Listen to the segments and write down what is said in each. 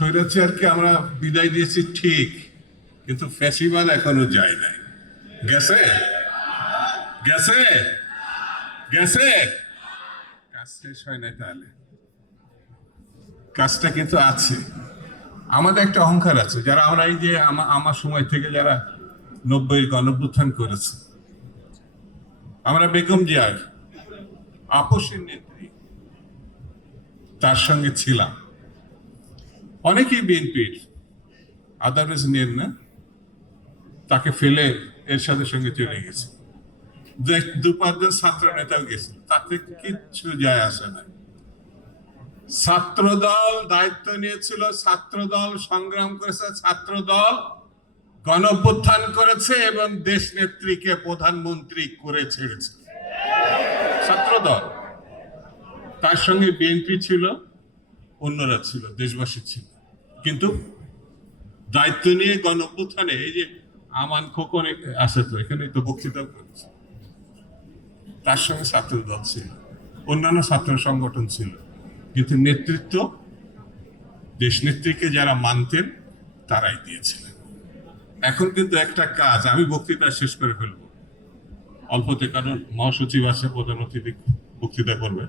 স্বৈরাচারকে আমরা বিদায় দিয়েছি ঠিক, কিন্তু ফ্যাসিবাদ এখনো যায় নাই। গেছে গেছে গেছে কাজ শেষ হয় নাই। তাহলে কাজটা কিন্তু আছে। আমাদের একটা অহংকার আছে, যারা আমরা এই যে আমার সময় থেকে যারা 90 গণঅভ্যুত্থান করেছে, আমরা বেগম জিয়ার আপসের নেত্রী তার সঙ্গে ছিলাম। অনেকেই বিএনপির আদারওয়াইজ নেন না, তাকে ফেলে এর সাথে সঙ্গে চলে গেছে। দু পাঁচজন ছাত্র নেতাও গেছিল, তাতে কিচ্ছু যায় আসে না। ছাত্রদল দায়িত্ব নিয়েছিল, ছাত্রদল সংগ্রাম করেছে, ছাত্রদল গণঅভ্যুত্থান করেছে এবং দেশ নেত্রীকে প্রধানমন্ত্রী করে ছেড়েছে ছাত্রদল। তার সঙ্গে বিএনপি ছিল, অন্যরা ছিল, দেশবাসী ছিল। কিন্তু দায়িত্ব নিয়ে গণঅভ্যুত্থানে এই যে আমান খোকন আছে, তো এখানে তো বক্তৃতা করেছে, তার সঙ্গে ছাত্রদল ছিল, অন্যান্য ছাত্র সংগঠন ছিল। কিন্তু নেতৃত্ব দেশ নেত্রীকে যারা মানতেন তারাই দিয়েছিলেন। এখন কিন্তু একটা কাজ, আমি বক্তৃতা শেষ করে ফেলবো অল্পতে, কারণ মহাসচিব আছে, প্রধান অতিথি বক্তৃতা করবে।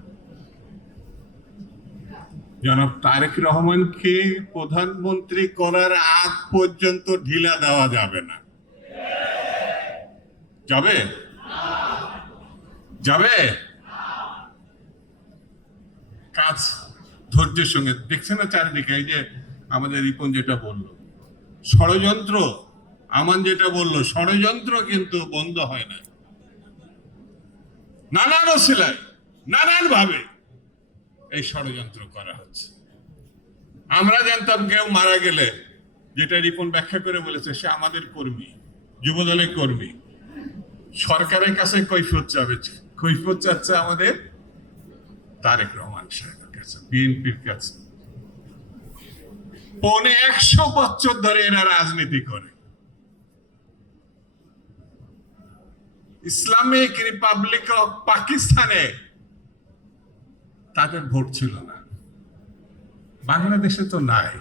জনাব তারেক রহমানকে প্রধানমন্ত্রী করার আগ পর্যন্ত ঢিলা দেওয়া যাবে না। যাবে যাবে কাজ ধৈর্যের সঙ্গে দেখছে না চারিদিকে। এই যে আমাদের রিপন যেটা বলল, ষড়যন্ত্র, আমান যেটা বলল, ষড়যন্ত্র কিন্তু বন্ধ হয় না। নানান ওসিলায় নানান ভাবে এই ষড়যন্ত্র করা হচ্ছে। আমরা জানতাম কেউ মারা গেলে, যেটা রিপন ব্যাখ্যা করে বলেছে, সে আমাদের কর্মী, যুবদলের কর্মী, সরকারের কাছে কৈফিয়ত চাবে, কৈফিয়ত চাচ্ছে আমাদের তারেক রহমান সাহেবের কাছে, বিএনপির কাছে। 100 বছর ধরে এরা রাজনীতি করে। ইসলামিক রিপাবলিক অফ পাকিস্তানে তাদের ভোট ছিল না, বাংলাদেশে তো নাই।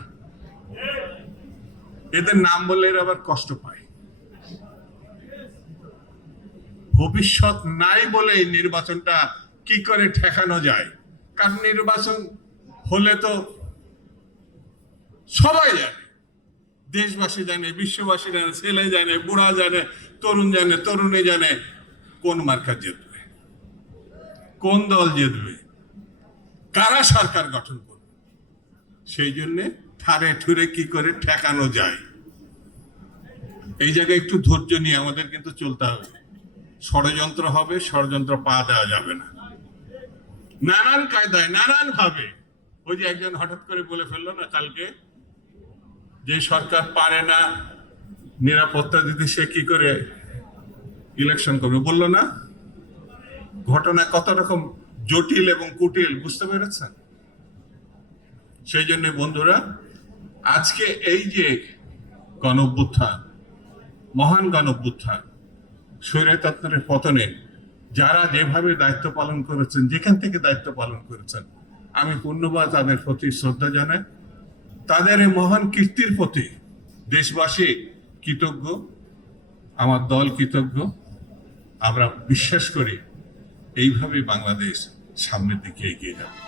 এদের নাম বললে এরা আবার কষ্ট পায়। ভবিষ্যৎ নাই বলে এই নির্বাচনটা কি করে ঠেকানো যায়? কারণ নির্বাচন হলে তো সবাই জানে, দেশবাসী জানে, বিশ্ববাসী জানে, ছেলে জানে, বুড়া জানে, তরুণ জানে, তরুণী জানে কোন মার্কা জিতবে, কোন দল জিতবে, কারা সরকার গঠন করবে। সেই জন্যে ঠারে ঠুরে কি করে ঠেকানো যায়, এই জায়গায় একটু ধৈর্য নিয়ে আমাদের কিন্তু চলতে হবে। ষড়যন্ত্র হবে, ষড়যন্ত্র পা দেওয়া যাবে না, নানান কায়দায় নানান ভাবে। ওই যে একজন হঠাৎ করে বলে ফেললো না কালকে, যে সরকার পারে না নিরাপত্তা দিতে, সে কি করে ইলেকশন করবে বললো না? ঘটনা কত রকম জটিল এবং কুটিল, বুঝতে পেরেছেন? সেই জন্য বন্ধুরা, আজকে এই যে গণঅভ্যুত্থান, মহান গণঅভ্যুত্থান, স্বৈরতন্ত্রের পতনে যারা যেভাবে দায়িত্ব পালন করেছেন, যেখান থেকে দায়িত্ব পালন করেছেন, আমি পূর্ণবার তাদের প্রতি শ্রদ্ধা জানাই। তাদের এই মহান কীর্তির প্রতি দেশবাসী কৃতজ্ঞ, আমার দল কৃতজ্ঞ। আমরা বিশ্বাস করি এইভাবেই বাংলাদেশ সামনের দিকে এগিয়ে যাবে।